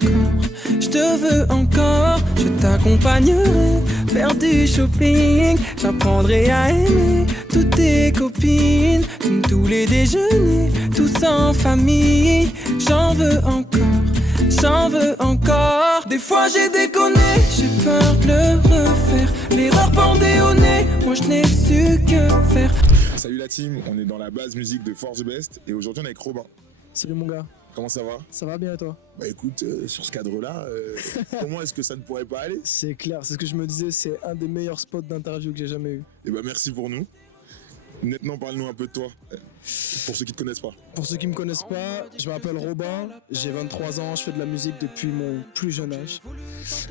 encore, je te veux encore. Je t'accompagnerai faire du shopping. J'apprendrai à aimer toutes tes copines. Tous les déjeuners, tous en famille. J'en veux encore, j'en veux encore. Des fois j'ai déconné, j'ai peur de le refaire. L'erreur pendait au nez, moi je n'ai su que faire. Salut la team, on est dans la base musique de For The Best et aujourd'hui on est avec Robin. Salut mon gars, Comment ça va? ça va bien et toi? Bah écoute, sur ce cadre-là, comment est-ce que ça ne pourrait pas aller? C'est clair, c'est ce que je me disais, c'est un des meilleurs spots d'interview que j'ai jamais eu. Et bah merci pour nous. Maintenant parle-nous un peu de toi, pour ceux qui te connaissent pas. Pour ceux qui me connaissent pas, je m'appelle Robin, j'ai 23 ans, je fais de la musique depuis mon plus jeune âge.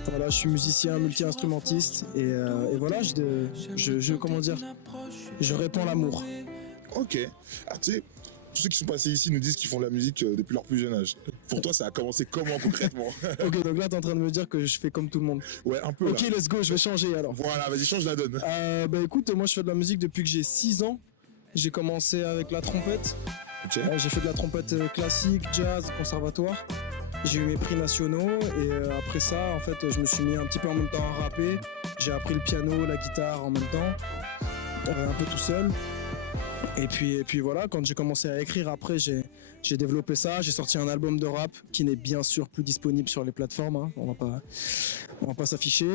Voilà, je suis musicien, multi-instrumentiste et voilà, comment dire, je répands l'amour. Ok, ah tu sais, tous ceux qui sont passés ici nous disent qu'ils font de la musique depuis leur plus jeune âge. Pour toi ça a commencé comment concrètement? Ok, donc là t'es en train de me dire que je fais comme tout le monde. Ouais, un peu Ok, là. let's go, je vais changer alors. Voilà, vas-y change la donne. Bah écoute, moi je fais de la musique depuis que j'ai 6 ans. J'ai commencé avec la trompette. Ok. J'ai fait de la trompette classique, jazz, conservatoire. J'ai eu mes prix nationaux et après ça, en fait, je me suis mis un petit peu en même temps à rapper. J'ai appris le piano, la guitare en même temps, un peu tout seul. Et puis voilà, quand j'ai commencé à écrire après, j'ai développé ça. J'ai sorti un album de rap qui n'est bien sûr plus disponible sur les plateformes. Hein. On va pas s'afficher.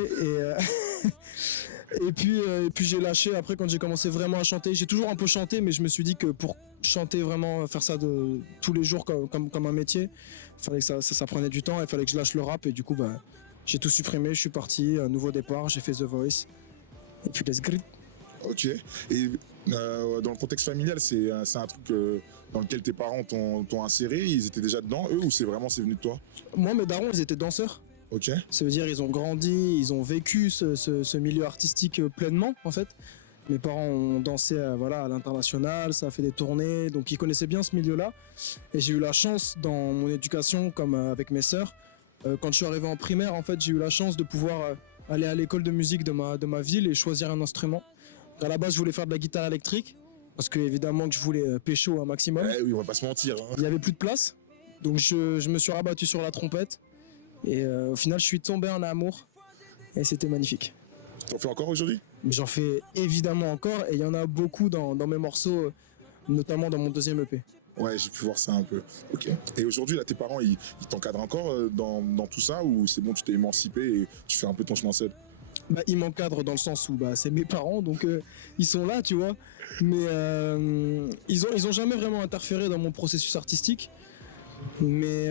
Et puis j'ai lâché après quand j'ai commencé vraiment à chanter. J'ai toujours un peu chanté, mais je me suis dit que pour chanter vraiment, faire ça de tous les jours comme un métier, il fallait que ça prenait du temps, il fallait que je lâche le rap et du coup j'ai tout supprimé, je suis parti, un nouveau départ, j'ai fait The Voice et puis let's go. Ok. Et dans le contexte familial, c'est un truc dans lequel tes parents t'ont inséré, ils étaient déjà dedans, eux, ou c'est venu de toi? Moi, mes darons, ils étaient danseurs. Ok. Ça veut dire ils ont grandi, ils ont vécu ce milieu artistique pleinement en fait. Mes parents ont dansé à l'international, ça a fait des tournées, donc ils connaissaient bien ce milieu-là. Et j'ai eu la chance dans mon éducation, comme avec mes sœurs, quand je suis arrivé en primaire, en fait, j'ai eu la chance de pouvoir aller à l'école de musique de ma ville et choisir un instrument. À la base, je voulais faire de la guitare électrique, parce que évidemment que je voulais pécho un maximum. Oui, on va pas se mentir. Hein. Il n'y avait plus de place, donc je me suis rabattu sur la trompette. Et au final, je suis tombé en amour et c'était magnifique. T'en fais encore aujourd'hui? J'en fais évidemment encore et il y en a beaucoup dans mes morceaux, notamment dans mon deuxième EP. Ouais, j'ai pu voir ça un peu. Ok. Et aujourd'hui, là, tes parents, ils t'encadrent encore dans tout ça ou c'est bon, tu t'es émancipé et tu fais un peu ton chemin seul? Ils m'encadrent dans le sens où c'est mes parents, donc ils sont là, tu vois. Mais ils ont jamais vraiment interféré dans mon processus artistique. Mais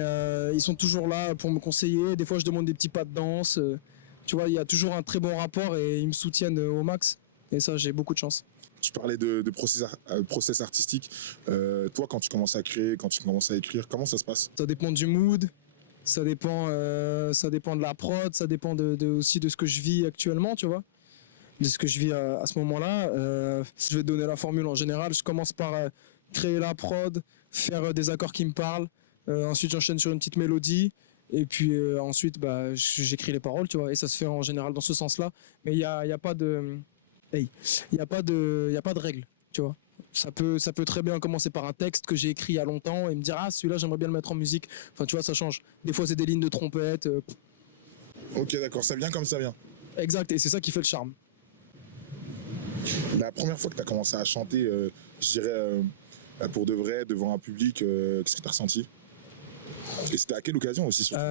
ils sont toujours là pour me conseiller. Des fois, je demande des petits pas de danse. Tu vois, il y a toujours un très bon rapport et ils me soutiennent au max. Et ça, j'ai beaucoup de chance. Tu parlais de process artistique. Toi, quand tu commences à créer, quand tu commences à écrire, comment ça se passe? Ça dépend du mood, ça dépend de la prod, ça dépend aussi de ce que je vis actuellement, tu vois. De ce que je vis à ce moment-là. Je vais te donner la formule en général. Je commence par créer la prod, faire des accords qui me parlent. Ensuite, j'enchaîne sur une petite mélodie. Et puis ensuite, j'écris les paroles, tu vois. Et ça se fait en général dans ce sens-là. Mais il y a pas de... Hey, il y a pas de règle, tu vois. Ça peut très bien commencer par un texte que j'ai écrit il y a longtemps et me dire celui-là j'aimerais bien le mettre en musique. Enfin tu vois, ça change. Des fois c'est des lignes de trompette. Ok, d'accord, ça vient comme ça vient. Exact, et c'est ça qui fait le charme. La première fois que tu as commencé à chanter, je dirais pour de vrai, devant un public, qu'est-ce que tu as ressenti? Et c'était à quelle occasion aussi surtout?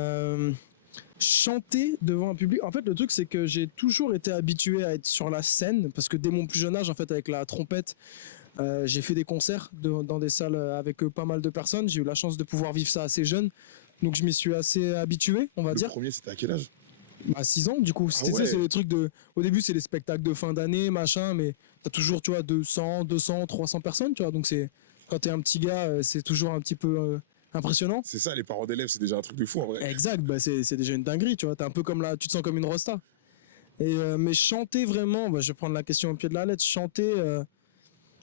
Chanter devant un public. En fait, le truc, c'est que j'ai toujours été habitué à être sur la scène parce que dès mon plus jeune âge, en fait, avec la trompette, j'ai fait des concerts dans des salles avec pas mal de personnes. J'ai eu la chance de pouvoir vivre ça assez jeune. Donc, je m'y suis assez habitué, on va dire. Le premier, c'était à quel âge? 6 ans, du coup. Ouais. C'est les trucs au début, c'est les spectacles de fin d'année, machin, mais t'as toujours, tu vois, 200, 300 personnes, tu vois. Donc, quand t'es un petit gars, c'est toujours un petit peu impressionnant. C'est ça, les parents d'élèves, c'est déjà un truc de fou en vrai. Exact, c'est déjà une dinguerie, tu vois. T'es un peu comme tu te sens comme une rosta. Mais chanter vraiment, je vais prendre la question au pied de la lettre, chanter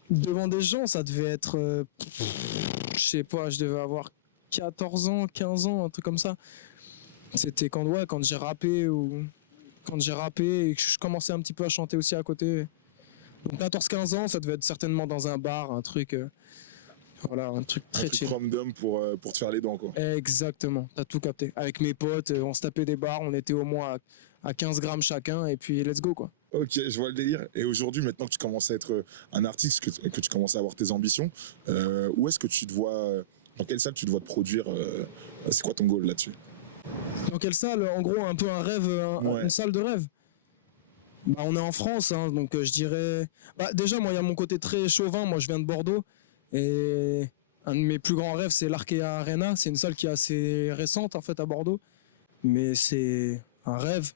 devant des gens, ça devait être, je sais pas, je devais avoir 14 ans, 15 ans, un truc comme ça. C'était quand j'ai rappé et que je commençais un petit peu à chanter aussi à côté. Donc 14-15 ans, ça devait être certainement dans un bar, un truc Voilà, un truc Un très truc chill. random pour te faire les dents, quoi. Exactement, t'as tout capté. Avec mes potes, on se tapait des bars, on était au moins à 15 grammes chacun, et puis let's go, quoi. Ok, je vois le délire. Et aujourd'hui, maintenant que tu commences à être un artiste, que tu commences à avoir tes ambitions, où est-ce que tu te vois, dans quelle salle tu te vois te produire c'est quoi ton goal là-dessus? Dans quelle salle? En gros, un peu un rêve, Ouais. une salle de rêve. Bah, on est en France, hein, donc je dirais. Bah, déjà, moi, il y a mon côté très chauvin. Moi, je viens de Bordeaux. Et un de mes plus grands rêves, c'est l'Arkea Arena. C'est une salle qui est assez récente, en fait, à Bordeaux. Mais c'est un rêve.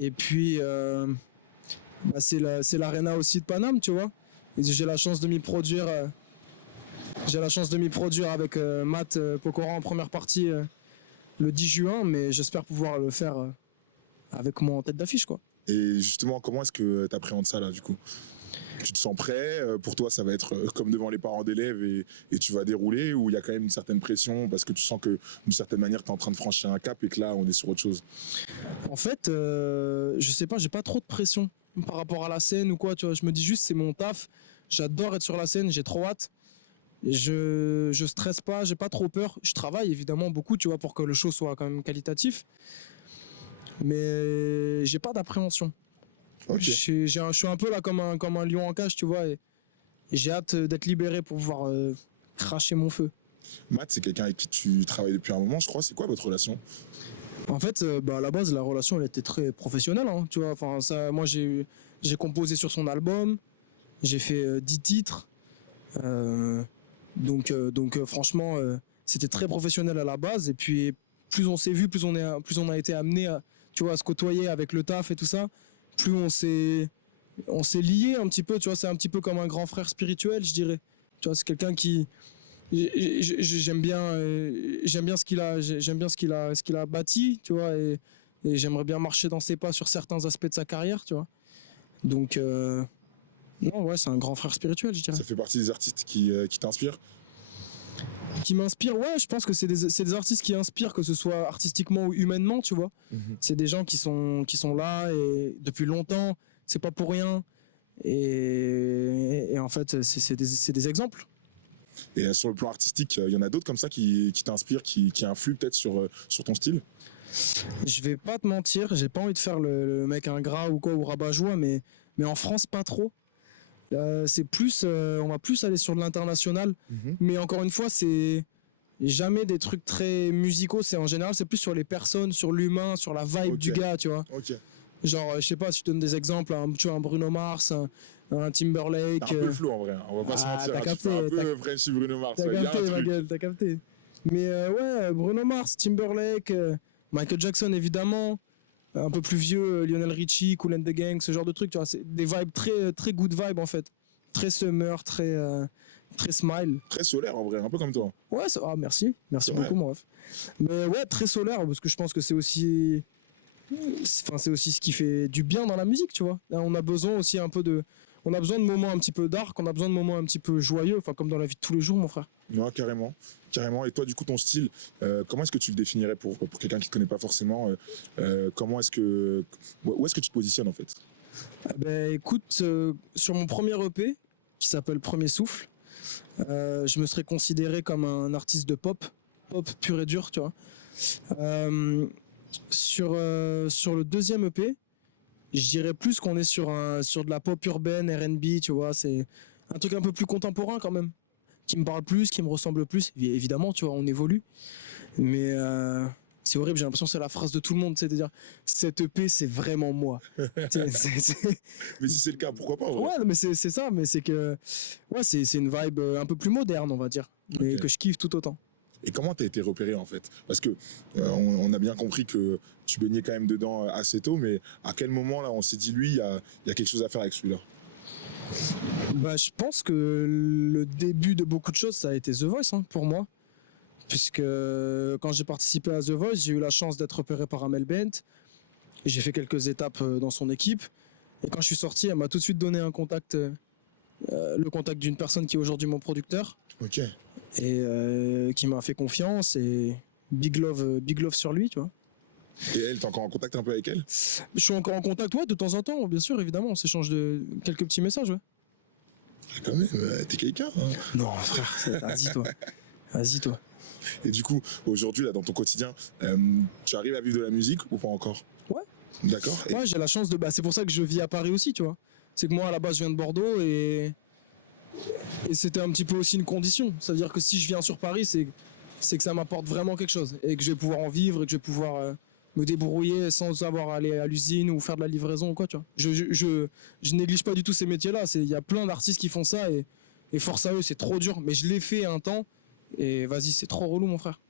Et puis, bah, c'est l'Arena aussi de Paname, tu vois. Et j'ai la chance de m'y produire. J'ai la chance de m'y produire avec Matt Pokora en première partie le 10 juin. Mais j'espère pouvoir le faire avec moi en tête d'affiche, quoi. Et justement, comment est-ce que tu appréhendes ça là, du coup? Tu te sens prêt? Pour toi, ça va être comme devant les parents d'élèves et tu vas dérouler, ou il y a quand même une certaine pression parce que tu sens que d'une certaine manière, tu es en train de franchir un cap et que là, on est sur autre chose? En fait, je sais pas, j'ai pas trop de pression par rapport à la scène ou quoi, tu vois. Je me dis juste, c'est mon taf. J'adore être sur la scène, j'ai trop hâte. Je stresse pas, j'ai pas trop peur. Je travaille évidemment beaucoup, tu vois, pour que le show soit quand même qualitatif. Mais j'ai pas d'appréhension. Ok. Je suis un peu là comme un lion en cage, tu vois, et j'ai hâte d'être libéré pour pouvoir cracher mon feu. Matt, c'est quelqu'un avec qui tu travailles depuis un moment, je crois. C'est quoi votre relation? En fait, bah, à la base, la relation, elle était très professionnelle, hein, tu vois. Enfin, ça, moi, j'ai composé sur son album, j'ai fait 10 titres. Donc franchement, c'était très professionnel à la base. Et puis, plus on s'est vu, plus on a été amené à, tu vois, à se côtoyer avec le taf et tout ça, plus on s'est lié un petit peu, tu vois. C'est un petit peu comme un grand frère spirituel, je dirais. Tu vois, c'est quelqu'un qui, j'aime bien ce qu'il a bâti, tu vois, et j'aimerais bien marcher dans ses pas sur certains aspects de sa carrière, tu vois. Donc non, ouais, c'est un grand frère spirituel, je dirais. Ça fait partie des artistes qui t'inspirent? Qui m'inspire, ouais, je pense que c'est des artistes qui inspirent, que ce soit artistiquement ou humainement, tu vois. C'est des gens qui sont là et depuis longtemps, c'est pas pour rien. Et en fait, c'est des exemples. Et sur le plan artistique, il y en a d'autres comme ça qui t'inspirent, qui influent peut-être sur ton style? Je vais pas te mentir, j'ai pas envie de faire le mec ingrat ou quoi, ou rabat-joie, mais en France, pas trop. C'est plus, on va plus aller sur de l'international, mais encore une fois, c'est jamais des trucs très musicaux. C'est en général, c'est plus sur les personnes, sur l'humain, sur la vibe Ok. du gars, tu vois. Ok. Genre, je sais pas si je donne des exemples, tu vois, un Bruno Mars, un Timberlake. T'as un peu le flow en vrai, hein. On va pas se mentir. t'as hein. Tu capté, fais un peu Frenchy Bruno Mars. T'as ouais, y a un capté, ma truc. gueule, t'as capté. Mais ouais, Bruno Mars, Timberlake, Michael Jackson évidemment, un peu plus vieux, Lionel Richie, Kool and the Gang, ce genre de trucs, tu vois, c'est des vibes très, très good vibes en fait. Très summer, très smile. Très solaire en vrai, un peu comme toi. Ouais, merci C'est beaucoup vrai. mon ref. Mais ouais, très solaire parce que je pense que c'est aussi ce qui fait du bien dans la musique, tu vois. Là, on a besoin aussi un peu on a besoin de moments un petit peu dark, on a besoin de moments un petit peu joyeux, enfin comme dans la vie de tous les jours, mon frère. Non, carrément. Carrément. Et toi, du coup, ton style, comment est-ce que tu le définirais pour quelqu'un qui ne te connaît pas forcément comment est-ce que, où est-ce que tu te positionnes en fait? Ben écoute, sur mon premier EP, qui s'appelle Premier Souffle, je me serais considéré comme un artiste de pop pur et dur, tu vois. Sur le deuxième EP, je dirais plus qu'on est sur de la pop urbaine, R&B, tu vois. C'est un truc un peu plus contemporain quand même, qui me parle plus, qui me ressemble plus. Évidemment, tu vois, on évolue. Mais c'est horrible, j'ai l'impression que c'est la phrase de tout le monde, c'est-à-dire cette EP, c'est vraiment moi. Mais si c'est le cas, pourquoi pas en vrai? Ouais, non, mais c'est ça, mais c'est que ouais, c'est une vibe un peu plus moderne, on va dire, mais Ok. que je kiffe tout autant. Et comment t'as été repéré en fait? Parce que on a bien compris que tu baignais quand même dedans assez tôt, mais à quel moment là on s'est dit lui, il y a quelque chose à faire avec celui-là? Bah, je pense que le début de beaucoup de choses, ça a été The Voice, hein, pour moi. Puisque quand j'ai participé à The Voice, j'ai eu la chance d'être repéré par Amel Bent. J'ai fait quelques étapes dans son équipe. Et quand je suis sorti, elle m'a tout de suite donné un contact, le contact d'une personne qui est aujourd'hui mon producteur. Ok. Et qui m'a fait confiance. Et big love sur lui, tu vois. Et elle, t'es encore en contact un peu avec elle? Je suis encore en contact, ouais, de temps en temps, bien sûr, évidemment. On s'échange de quelques petits messages, ouais. Quand même, t'es quelqu'un. Hein. Non, frère, vas-y toi. Et du coup, aujourd'hui, là, dans ton quotidien, tu arrives à vivre de la musique ou pas encore? Ouais. D'accord. Et Ouais, j'ai la chance de. Bah, c'est pour ça que je vis à Paris aussi, tu vois. C'est que moi, à la base, je viens de Bordeaux et c'était un petit peu aussi une condition. C'est-à-dire que si je viens sur Paris, c'est que ça m'apporte vraiment quelque chose et que je vais pouvoir en vivre et que je vais pouvoir me débrouiller sans avoir à aller à l'usine ou faire de la livraison ou quoi, tu vois. Je néglige pas du tout ces métiers-là. Il y a plein d'artistes qui font ça et force à eux, c'est trop dur. Mais je l'ai fait un temps et vas-y, c'est trop relou, mon frère.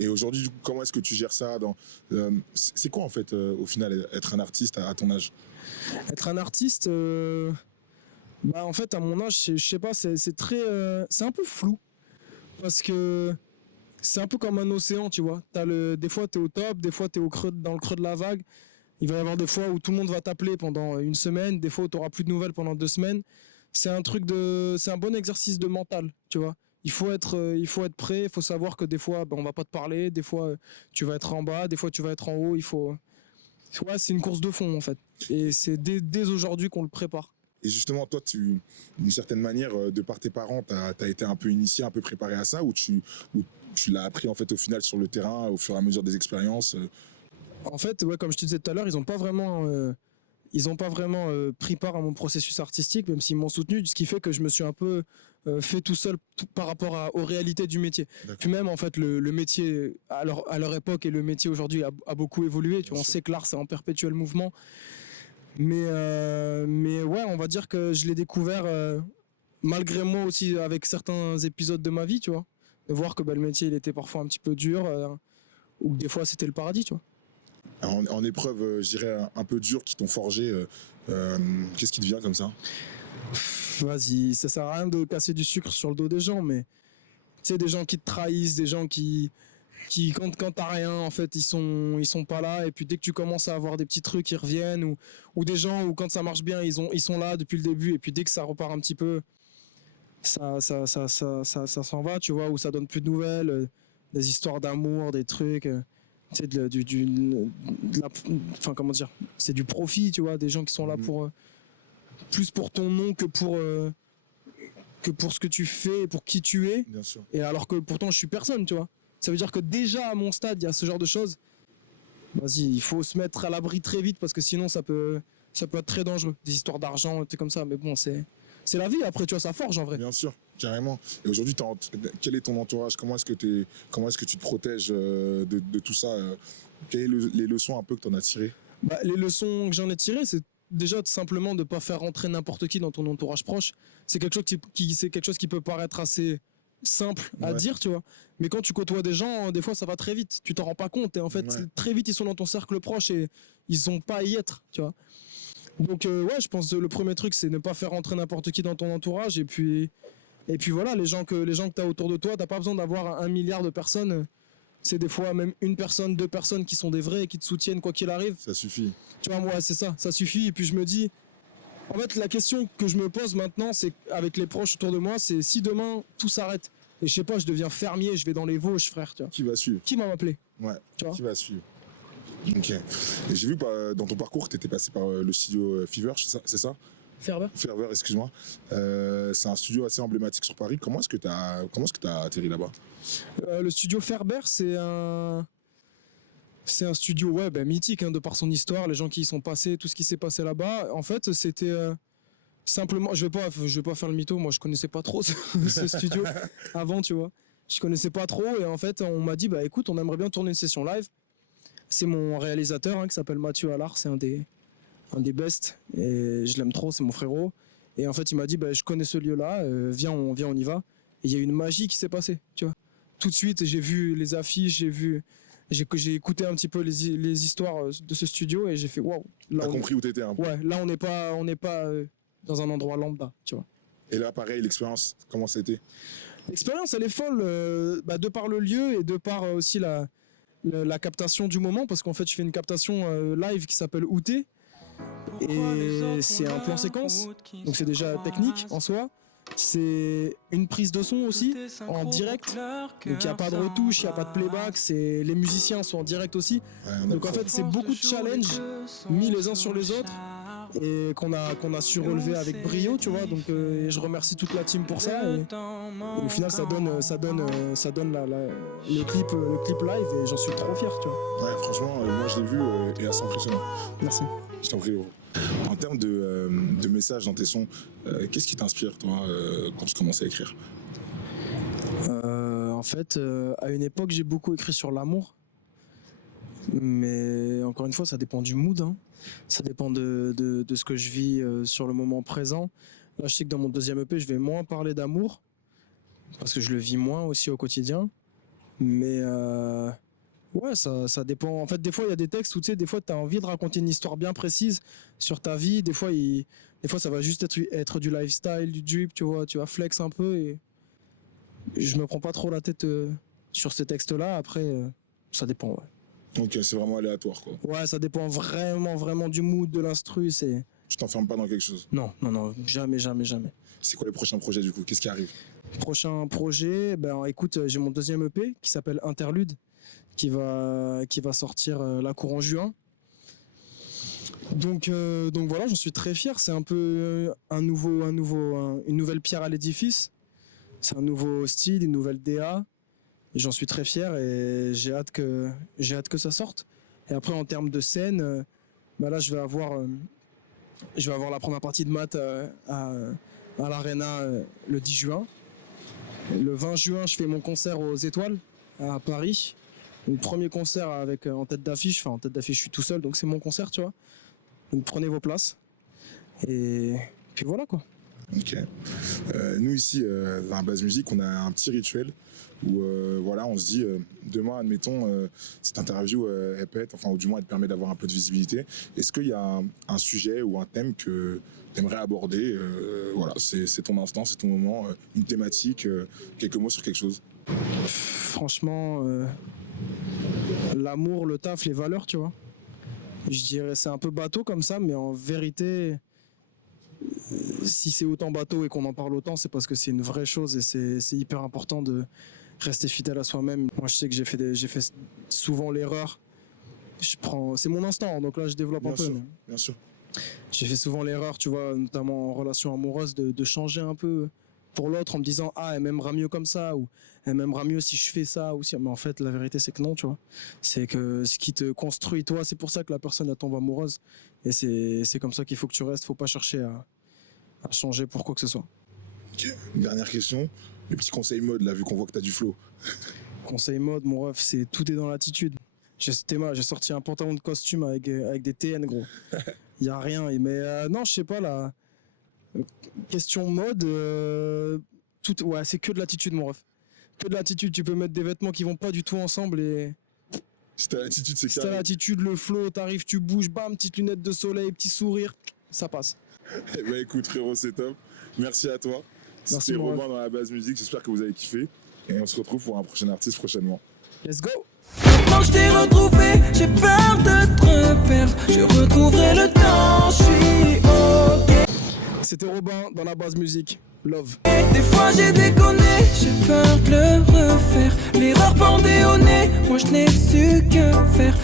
Et aujourd'hui, du coup, comment est-ce que tu gères ça c'est quoi, en fait, au final, être un artiste à ton âge? Être un artiste, bah en fait, à mon âge, je sais pas, c'est très, c'est un peu flou parce que c'est un peu comme un océan, tu vois. Des fois, t'es au top, des fois, t'es dans le creux de la vague. Il va y avoir des fois où tout le monde va t'appeler pendant une semaine, des fois où t'auras plus de nouvelles pendant 2 semaines. C'est un bon exercice de mental, tu vois. Il faut être prêt, il faut savoir que des fois, on va pas te parler, des fois, tu vas être en bas, des fois, tu vas être en haut. Ouais, c'est une course de fond, en fait. Et c'est dès aujourd'hui qu'on le prépare. Et justement, toi, d'une certaine manière, de par tes parents, t'as été un peu initié, un peu préparé à ça, ou tu l'as appris en fait au final sur le terrain, au fur et à mesure des expériences? En fait, ouais, comme je te disais tout à l'heure, ils ont pas vraiment pris part à mon processus artistique, même s'ils m'ont soutenu, ce qui fait que je me suis un peu fait tout seul par rapport aux réalités du métier. D'accord. Puis même, en fait, le métier, à leur époque et le métier aujourd'hui a beaucoup évolué. Tu vois, on sait que l'art, c'est en perpétuel mouvement. Mais ouais, on va dire que je l'ai découvert malgré moi aussi avec certains épisodes de ma vie, tu vois. De voir que le métier, il était parfois un petit peu dur ou que des fois, c'était le paradis, tu vois. Alors, en épreuve, je dirais, un peu dure qui t'ont forgé, qu'est-ce qui te vient comme ça? Vas-y, ça sert à rien de casser du sucre sur le dos des gens, mais tu sais, des gens qui te trahissent, des gens qui quand t'as rien, en fait, ils sont pas là, et puis dès que tu commences à avoir des petits trucs, ils reviennent, ou des gens où quand ça marche bien, ils sont là depuis le début, et puis dès que ça repart un petit peu, ça s'en va, tu vois, ou ça donne plus de nouvelles, des histoires d'amour, des trucs, tu sais, enfin, comment dire, c'est du profit, tu vois, des gens qui sont là pour plus pour ton nom que pour ce que tu fais et pour qui tu es. Bien sûr. Et alors que pourtant je suis personne, tu vois. Ça veut dire que déjà à mon stade, il y a ce genre de choses. Vas-y, il faut se mettre à l'abri très vite parce que sinon ça peut être très dangereux. Des histoires d'argent, des trucs comme ça. Mais bon, c'est la vie. Après, tu vois, ça forge en vrai. Bien sûr, carrément. Et aujourd'hui, quel est ton entourage? Comment est-ce que tu te protèges de tout ça? Quelles sont les leçons un peu que tu en as tirées? Bah, les leçons que j'en ai tirées, c'est déjà simplement de ne pas faire rentrer n'importe qui dans ton entourage proche. C'est quelque chose qui peut paraître assez simple à dire, tu vois. Mais quand tu côtoies des gens, des fois ça va très vite. Tu t'en rends pas compte et en fait très vite ils sont dans ton cercle proche et ils sont pas à y être, tu vois. Donc ouais, je pense que le premier truc c'est ne pas faire rentrer n'importe qui dans ton entourage et puis voilà, les gens que tu as autour de toi, t'as pas besoin d'avoir 1 milliard de personnes. C'est des fois même 1 personne, 2 personnes qui sont des vrais et qui te soutiennent quoi qu'il arrive. Ça suffit. Tu vois, moi, c'est ça suffit. Et puis je me dis, en fait, la question que je me pose maintenant, c'est avec les proches autour de moi, c'est si demain tout s'arrête et je sais pas, je deviens fermier, je vais dans les Vosges, frère, tu vois. Qui va suivre? Qui m'a appelé? Ouais. Tu vois. Qui va suivre? Ok. Et j'ai vu dans ton parcours que tu étais passé par le studio Fever, c'est ça? Ferber, excuse-moi. C'est un studio assez emblématique sur Paris. Comment est-ce que tu as atterri là-bas? le studio Ferber, c'est un studio mythique de par son histoire, les gens qui y sont passés, tout ce qui s'est passé là-bas. En fait, c'était simplement, je vais pas faire le mytho, moi je connaissais pas trop ce studio avant, tu vois. Je connaissais pas trop et en fait, on m'a dit écoute, on aimerait bien tourner une session live. C'est mon réalisateur qui s'appelle Mathieu Allard, c'est un des best et je l'aime trop, c'est mon frérot. Et en fait, il m'a dit je connais ce lieu-là, viens on y va. Et il y a une magie qui s'est passée, tu vois. Tout de suite, j'ai vu les affiches, j'ai écouté un petit peu les histoires de ce studio et j'ai fait waouh. T'as compris où t'étais un peu. Ouais, là on n'est pas dans un endroit lambda, tu vois. Et là, pareil, l'expérience, comment ça a été? L'expérience, elle est folle, de par le lieu et de par aussi la captation du moment, parce qu'en fait, je fais une captation live qui s'appelle Outé et c'est un plan séquence, donc c'est déjà technique en soi. C'est une prise de son aussi en direct, donc il n'y a pas de retouche, il n'y a pas de playback, les musiciens sont en direct aussi, donc en fait c'est beaucoup de challenges mis les uns sur les autres et qu'on a su relever avec brio, tu vois. Donc et je remercie toute la team pour ça. Et au final, ça donne le clip live et j'en suis trop fier, tu vois. Ouais, franchement, moi je l'ai vu et assez impressionnant. Merci. Je t'en prie, gros. En termes de messages dans tes sons, qu'est-ce qui t'inspire, toi, quand tu commences à écrire? En fait, à une époque, j'ai beaucoup écrit sur l'amour. Mais encore une fois, ça dépend du mood, hein. Ça dépend de ce que je vis sur le moment présent. Là, je sais que dans mon deuxième EP, je vais moins parler d'amour, parce que je le vis moins aussi au quotidien. Mais ouais, ça dépend. En fait, des fois, il y a des textes où, tu sais, des fois, tu as envie de raconter une histoire bien précise sur ta vie. Des fois, ça va juste être du lifestyle, du drip, tu vois. Tu vas flex un peu et je me prends pas trop la tête sur ces textes-là. Après, ça dépend, ouais. Donc c'est vraiment aléatoire, quoi. Ouais, ça dépend vraiment du mood, de l'instru. Tu t'enfermes pas dans quelque chose. Non, jamais. C'est quoi les prochains projets, du coup? Qu'est-ce qui arrive? Prochain projet, ben écoute, j'ai mon deuxième EP qui s'appelle Interlude, qui va sortir la cour en juin. Donc voilà, j'en suis très fier. C'est un peu une nouvelle pierre à l'édifice. C'est un nouveau style, une nouvelle DA. Et j'en suis très fier et j'ai hâte que ça sorte. Et après, en termes de scène, ben là, je vais avoir la première partie de Math à l'Arena le 10 juin. Le 20 juin, je fais mon concert aux Étoiles à Paris. Mon premier concert avec en tête d'affiche. Enfin, en tête d'affiche, je suis tout seul, donc c'est mon concert, tu vois. Donc prenez vos places. Et puis voilà, quoi. Ok. Nous ici, dans la base musique, on a un petit rituel où voilà, on se dit demain, admettons, cette interview elle pète, enfin, ou du moins elle te permet d'avoir un peu de visibilité. Est-ce qu'il y a un sujet ou un thème que tu aimerais aborder? Voilà, c'est ton instant, c'est ton moment, une thématique, quelques mots sur quelque chose. Franchement, l'amour, le taf, les valeurs, tu vois. Je dirais c'est un peu bateau comme ça, mais en vérité, si c'est autant bateau et qu'on en parle autant, c'est parce que c'est une vraie chose et c'est hyper important de rester fidèle à soi-même. Moi, je sais que j'ai fait souvent l'erreur. C'est mon instant, donc là, je développe un peu. Bien sûr. J'ai fait souvent l'erreur, tu vois, notamment en relation amoureuse, de changer un peu pour l'autre en me disant ah, elle m'aimera mieux comme ça, ou elle m'aimera mieux si je fais ça, ou si... Mais en fait, la vérité, c'est que non, tu vois. C'est que ce qui te construit, toi, c'est pour ça que la personne elle tombe amoureuse. Et c'est comme ça qu'il faut que tu restes. Faut pas chercher à changer pour quoi que ce soit. Ok. Une dernière question. Le petit conseil mode, là, vu qu'on voit que tu as du flow. Conseil mode, mon ref, tout est dans l'attitude. J'ai sorti un pantalon de costume avec des TN, gros. Il y a rien. Mais non, je sais pas, la question mode, ouais, c'est que de l'attitude, mon ref. Que de l'attitude. Tu peux mettre des vêtements qui vont pas du tout ensemble et... Si t'as l'attitude, c'est Si t'as l'attitude, le flow, t'arrives, tu bouges, bam, petite lunette de soleil, petit sourire, ça passe. Eh ben écoute, frérot, c'est top. Merci à toi. C'était Robin dans la base musique. J'espère que vous avez kiffé. Et on se retrouve pour un prochain artiste prochainement. Let's go! Quand je t'ai retrouvé, j'ai peur de te perdre. Je retrouverai le temps, je suis ok. C'était Robin dans la base musique. Love. Des fois j'ai déconné, j'ai peur de le refaire. L'erreur pendait au nez, moi je n'ai su que faire.